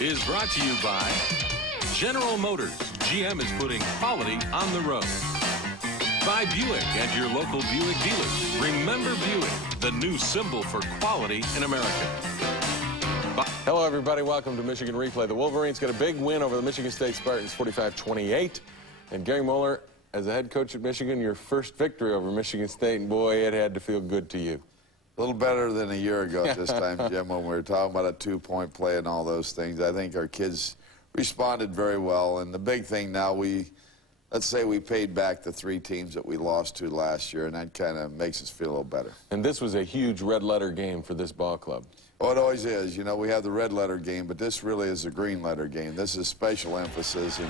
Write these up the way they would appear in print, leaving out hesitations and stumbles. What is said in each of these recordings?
is brought to you by General Motors. GM is putting quality on the road. By Buick at your local Buick dealers. Remember Buick, the new symbol for quality in America. Hello, everybody. Welcome to Michigan Replay. The Wolverines got a big win over the Michigan State Spartans, 45-28. And Gary Moeller, as a head coach at Michigan, your first victory over Michigan State, and boy, it had to feel good to you. A little better than a year ago at this time, Jim, when we were talking about a two-point play and all those things. I think our kids responded very well. And the big thing now, let's say we paid back the 3 teams that we lost to last year, and that kind of makes us feel a little better. And this was a huge red-letter game for this ball club. Oh, it always is. You know, we have the red-letter game, but this really is a green-letter game. This is special emphasis and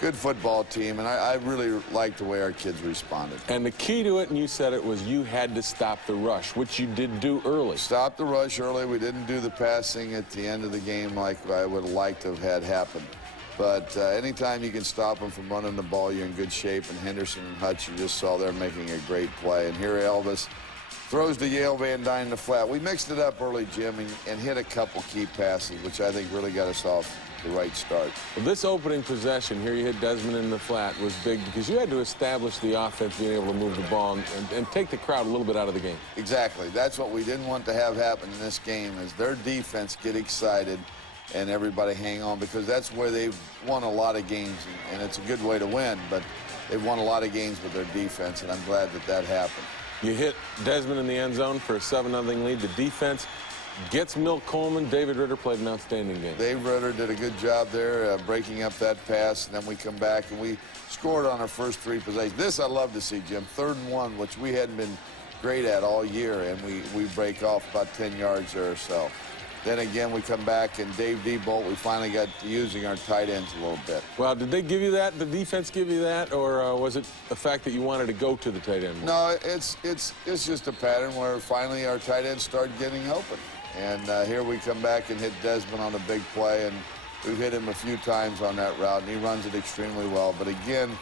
good football team, and I really like the way our kids responded. And the key to it, and you said it, was you had to stop the rush, which you did do early. Stop the rush early. We didn't do the passing at the end of the game like I would have liked to have had happen. But anytime you can stop them from running the ball, you're in good shape. And Henderson and Hutch, you just saw they're making a great play. And here Elvis throws to Yale Van Dyne in the flat. We mixed it up early, Jim, and hit a couple key passes, which I think really got us off the right start. Well, this opening possession, here you hit Desmond in the flat, was big because you had to establish the offense being able to move the ball and take the crowd a little bit out of the game. Exactly. That's what we didn't want to have happen in this game, is their defense get excited and everybody hang on, because that's where they've won a lot of games, and it's a good way to win, but they've won a lot of games with their defense, and I'm glad that that happened. You hit Desmond in the end zone for a 7-0 lead. The defense gets Milt Coleman. David Ritter played an outstanding game. Dave Ritter did a good job there breaking up that pass, and then we come back and we scored on our first 3 possessions. This I love to see, Jim. 3rd and 1, which we hadn't been great at all year, and we break off about 10 yards there or so. Then again, we come back, and Dave Diebolt, we finally got to using our tight ends a little bit. Well, did they give you that, the defense give you that, or was it the fact that you wanted to go to the tight end more? No, it's just a pattern where finally our tight ends started getting open. And here we come back and hit Desmond on a big play, and we've hit him a few times on that route, and he runs it extremely well. But again,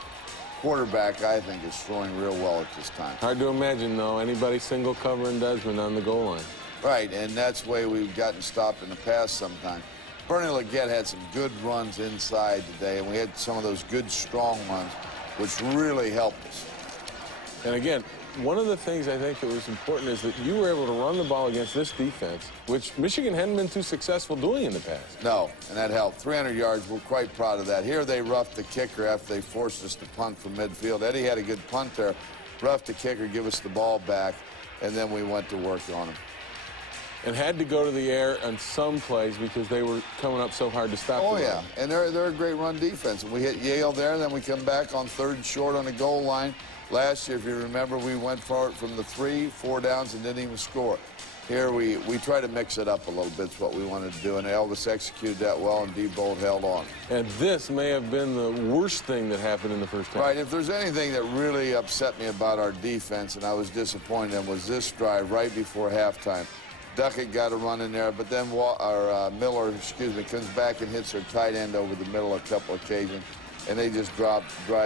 quarterback, I think, is throwing real well at this time. Hard to imagine, though, anybody single covering Desmond on the goal line. Right, and that's the way we've gotten stopped in the past sometimes. Bernie Leggett had some good runs inside today, and we had some of those good, strong runs, which really helped us. And again, one of the things I think that was important is that you were able to run the ball against this defense, which Michigan hadn't been too successful doing in the past. No, and that helped. 300 yards, we're quite proud of that. Here they roughed the kicker after they forced us to punt from midfield. Eddie had a good punt there, roughed the kicker, give us the ball back, and then we went to work on him. And had to go to the air on some plays because they were coming up so hard to stop. Oh, yeah, and they're a great run defense. And we hit Yale there, and then we come back on 3rd and short on the goal line. Last year, if you remember, we went for it from the 3, 4 downs, and didn't even score. Here we try to mix it up a little bit. It's what we wanted to do, and Elvis executed that well, and Diebolt held on. And this may have been the worst thing that happened in the first half. Right, if there's anything that really upset me about our defense, and I was disappointed in, was this drive right before halftime. Duckett got a run in there, but then Miller, comes back and hits her tight end over the middle a couple occasions, and they just drive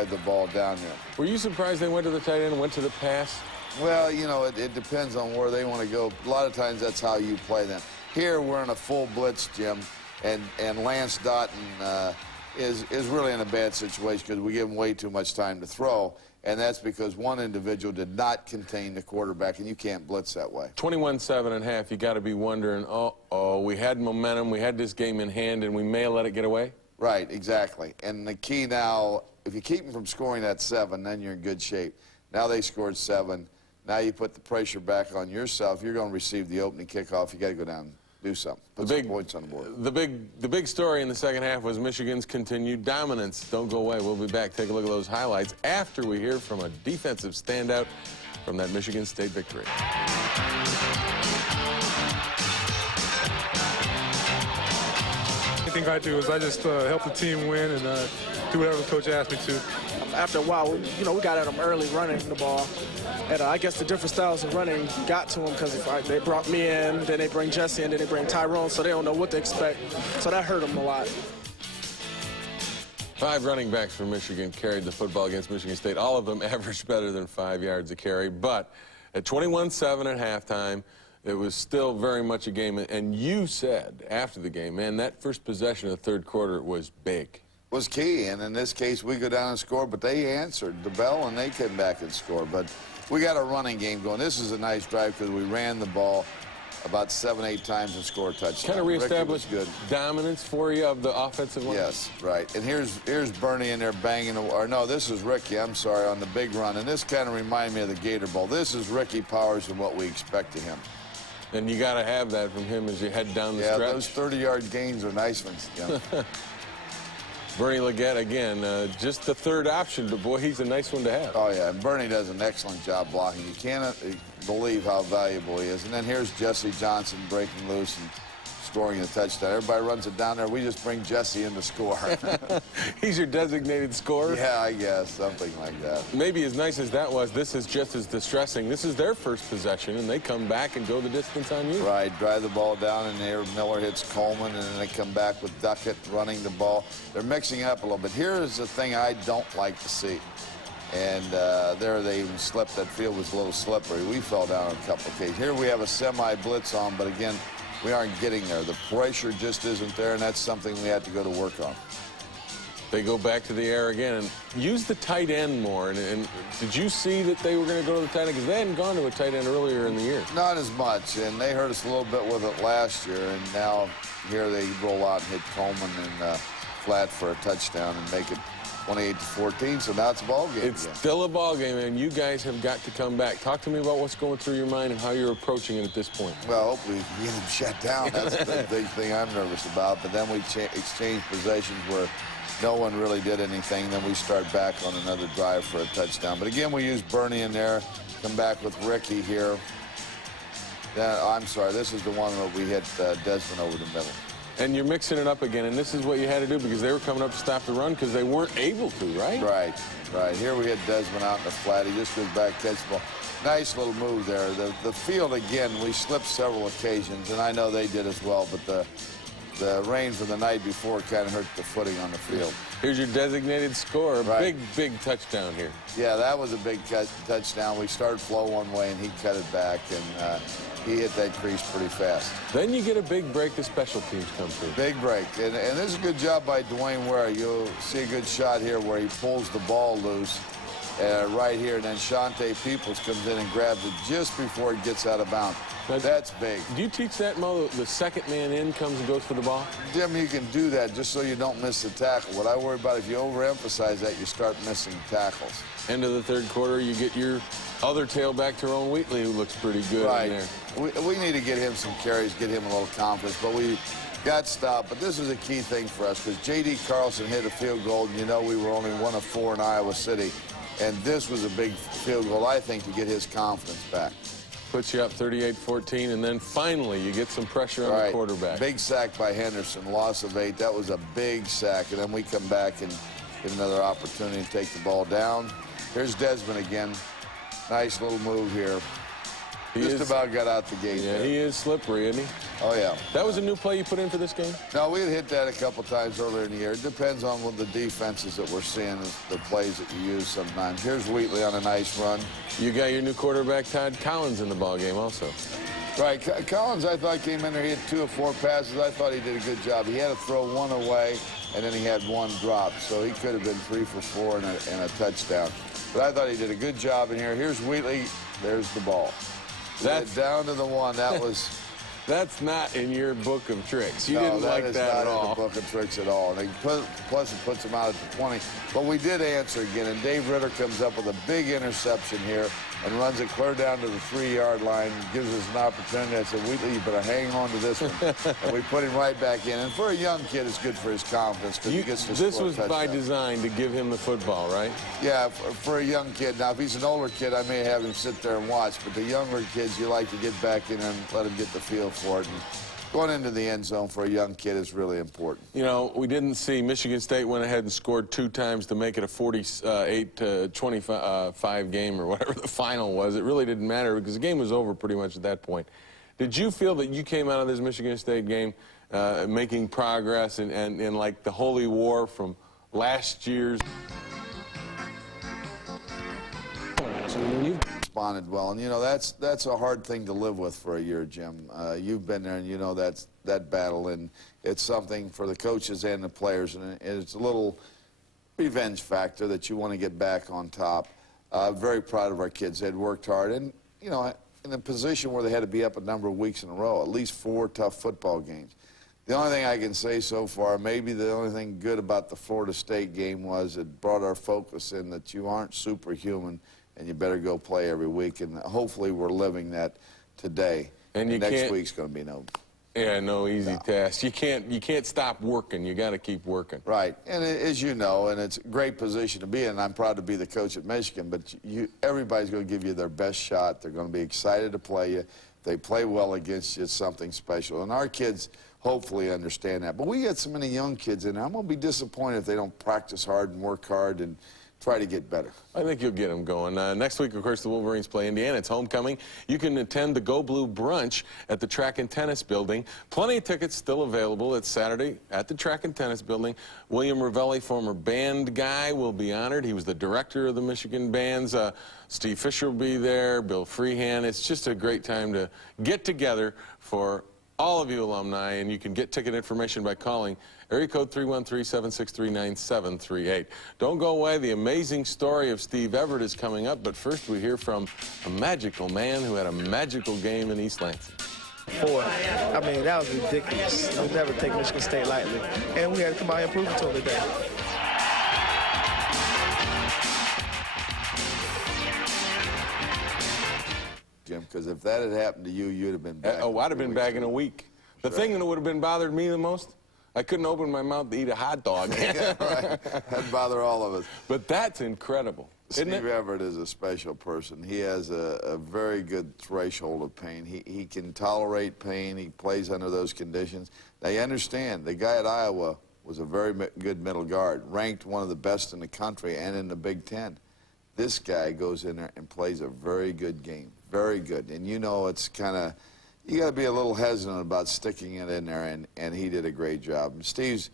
the ball down there. Were you surprised they went to the tight end and went to the pass? Well, you know, it depends on where they want to go. A lot of times that's how you play them. Here we're in a full blitz, Jim, and Lance Doughton is really in a bad situation because we give him way too much time to throw. And that's because one individual did not contain the quarterback, and you can't blitz that way. 21-7.5, you got to be wondering, uh-oh, we had momentum, we had this game in hand, and we may have let it get away? Right, exactly. And the key now, if you keep them from scoring that 7, then you're in good shape. Now they scored 7. Now you put the pressure back on yourself. You're going to receive the opening kickoff. You got to go down and do something. Put some points on the board. The big story in the second half was Michigan's continued dominance. Don't go away. We'll be back. Take a look at those highlights after we hear from a defensive standout from that Michigan State victory. Anything I do is I just help the team win and do whatever the coach asked me to. After a while, we got at them early running the ball. And I guess the different styles of running got to them because they brought me in, then they bring Jesse in, then they bring Tyrone, so they don't know what to expect. So that hurt them a lot. 5 running backs for Michigan carried the football against Michigan State. All of them averaged better than 5 yards a carry. But at 21-7 at halftime, it was still very much a game. And you said after the game, man, that first possession of the third quarter was big. Was key, and in this case, we go down and score, but they answered the bell, and they came back and scored. But we got a running game going. This is a nice drive because we ran the ball about 7-8 times and scored a touchdown. Kind of reestablished good dominance for you of the offensive line. Yes, right. And here's Bernie in there banging, or no, this is Ricky, I'm sorry, on the big run. And this kind of reminded me of the Gator Bowl. This is Ricky Powers and what we expect of him. And you got to have that from him as you head down the stretch. Yeah, those 30-yard gains are nice ones. Yeah. Bernie Leggett, again, just the third option, but boy, he's a nice one to have. Oh, yeah, and Bernie does an excellent job blocking. You cannot believe how valuable he is. And then here's Jesse Johnson breaking loose and scoring a touchdown. Everybody runs it down there. We just bring Jesse in to score. He's your designated scorer? Yeah, I guess, something like that. Maybe as nice as that was, this is just as distressing. This is their first possession, and they come back and go the distance on you. Right, drive the ball down, and there Miller hits Coleman, and then they come back with Duckett running the ball. They're mixing up a little bit. Here's the thing I don't like to see. And there they even slipped. That field was a little slippery. We fell down on a couple of occasions. Here we have a semi-blitz on, but again, we aren't getting there. The pressure just isn't there, and that's something we had to go to work on. They go back to the air again and use the tight end more. And did you see that they were going to go to the tight end? Because they hadn't gone to a tight end earlier in the year. Not as much, and they hurt us a little bit with it last year, and now here they roll out and hit Coleman and flat for a touchdown and make it 28-14, so now it's a ball game. It's still a ball game, and you guys have got to come back. Talk to me about what's going through your mind and how you're approaching it at this point. Well, hopefully we can get them shut down. That's the big thing I'm nervous about. But then we exchange possessions where no one really did anything. Then we start back on another drive for a touchdown. But again, we use Bernie in there, come back with Ricky here. I'm sorry, this is the one where we hit Desmond over the middle. And you're mixing it up again, and this is what you had to do because they were coming up to stop the run because they weren't able to, right? Right. Here we hit Desmond out in the flat. He just goes back, catches the ball. Nice little move there. The field, again, we slipped several occasions, and I know they did as well, but the rain from the night before kind of hurt the footing on the field. Here's your designated score. Right. Big touchdown here. Yeah, that was a big touchdown. We started flow one way, and he cut it back, and he hit that crease pretty fast. Then you get a big break. The special teams come through. Big break. And this is a good job by Dwayne Ware. You'll see a good shot here where he pulls the ball loose right here. And then Shante Peoples comes in and grabs it just before it gets out of bounds. That's big. Do you teach that, Mo? The second man in comes and goes for the ball? Jim, you can do that just so you don't miss the tackle. What I worry about, if you overemphasize that, you start missing tackles. End of the third quarter, you get your other tailback, Tyrone Wheatley, who looks pretty good in there. We need to get him some carries, get him a little confidence, but we got stopped. But this is a key thing for us because J.D. Carlson hit a field goal, and you know we were only 1 of 4 in Iowa City. And this was a big field goal, I think, to get his confidence back. Puts you up 38-14, and then finally you get some pressure on the quarterback. Big sack by Henderson, loss of 8. That was a big sack, and then we come back and get another opportunity to take the ball down. Here's Desmond again. Nice little move here. Just about got out the gate. Yeah, there. he is slippery, isn't he? Oh, yeah. That was a new play you put in for this game? No, we had hit that a couple times earlier in the year. It depends on what the defenses that we're seeing, the plays that you use sometimes. Here's Wheatley on a nice run. You got your new quarterback, Todd Collins, in the ballgame also. Right. Collins, I thought, came in there. He had 2 of 4 passes. I thought he did a good job. He had to throw 1 away, and then he had 1 drop. So he could have been 3 for 4 and a touchdown. But I thought he did a good job in here. Here's Wheatley. There's the ball. That's down to the 1. That was... That's not in your book of tricks. You didn't like that at all. No, that is not in the book of tricks at all. And plus it puts him out at the 20. But we did answer again, and Dave Ritter comes up with a big interception here and runs it clear down to the 3-yard line, gives us an opportunity. I said, Wheatley, you better hang on to this one. And we put him right back in. And for a young kid, it's good for his confidence because he gets to score a touchdown. This was by design to give him the football, right? Yeah, for a young kid. Now, if he's an older kid, I may have him sit there and watch. But the younger kids, you like to get back in and let him get the feel for it. And going into the end zone for a young kid is really important. You know, we didn't see Michigan State went ahead and scored 2 times to make it a 48-25 game or whatever the final was. It really didn't matter because the game was over pretty much at that point. Did you feel that you came out of this Michigan State game making progress and like the holy war from last year's? responded well. And, you know, that's a hard thing to live with for a year, Jim. You've been there, and you know that battle, and it's something for the coaches and the players, and it's a little revenge factor that you want to get back on top. Very proud of our kids. They'd worked hard, and, you know, in a position where they had to be up a number of weeks in a row, at least 4 tough football games. The only thing I can say so far, maybe the only thing good about the Florida State game was it brought our focus in that you aren't superhuman and you better go play every week. And hopefully we're living that today. And next week's going to be no easy task. You can't stop working. You got to keep working. Right. And as you know, and it's a great position to be in. I'm proud to be the coach at Michigan, but everybody's going to give you their best shot. They're going to be excited to play you. If they play well against you, it's something special. And our kids hopefully understand that. But we got so many young kids in there. I'm going to be disappointed if they don't practice hard and work hard and try to get better. I think you'll get them going. Next week, of course, the Wolverines play Indiana. It's homecoming. You can attend the Go Blue brunch at the Track and Tennis Building. Plenty of tickets still available. It's Saturday at the Track and Tennis Building. William Ravelli, former band guy, will be honored. He was the director of the Michigan bands. Steve Fisher will be there, Bill Freehand. It's just a great time to get together for all of you alumni, and you can get ticket information by calling area code 313-763-9738. Don't go away. The amazing story of Steve Everett is coming up, but first we hear from a magical man who had a magical game in East Lansing. Boy, I mean, that was ridiculous. We never take Michigan State lightly, and we had to come out and prove it to them today. Jim, because if that had happened to you, you'd have been back. Oh, I'd have been back in a week. The thing that would have been bothered me the most, I couldn't open my mouth to eat a hot dog. Yeah, right. That'd bother all of us. But that's incredible, isn't it? Steve Everett is a special person. He has a very good threshold of pain. He can tolerate pain. He plays under those conditions. Now, you understand, the guy at Iowa was a very good middle guard, ranked one of the best in the country and in the Big Ten. This guy goes in there and plays a very good game. Very good. And you know, it's kind of, you got to be a little hesitant about sticking it in there, and he did a great job. And Steve's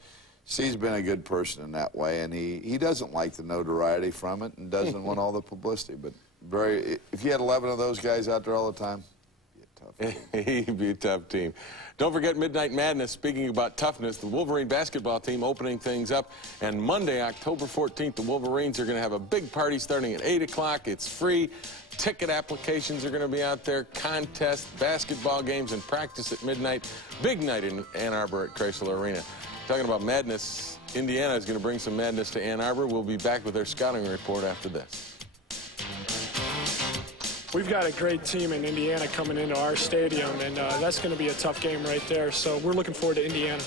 been a good person in that way, and he doesn't like the notoriety from it and doesn't want all the publicity. But if you had 11 of those guys out there all the time, he'd be a tough team. Don't forget Midnight Madness. Speaking about toughness, the Wolverine basketball team opening things up. And Monday, October 14th, the Wolverines are going to have a big party starting at 8 o'clock. It's free. Ticket applications are going to be out there. Contests, basketball games, and practice at midnight. Big night in Ann Arbor at Chrysler Arena. Talking about madness, Indiana is going to bring some madness to Ann Arbor. We'll be back with their scouting report after this. We've got a great team in Indiana coming into our stadium, and that's going to be a tough game right there. So we're looking forward to Indiana.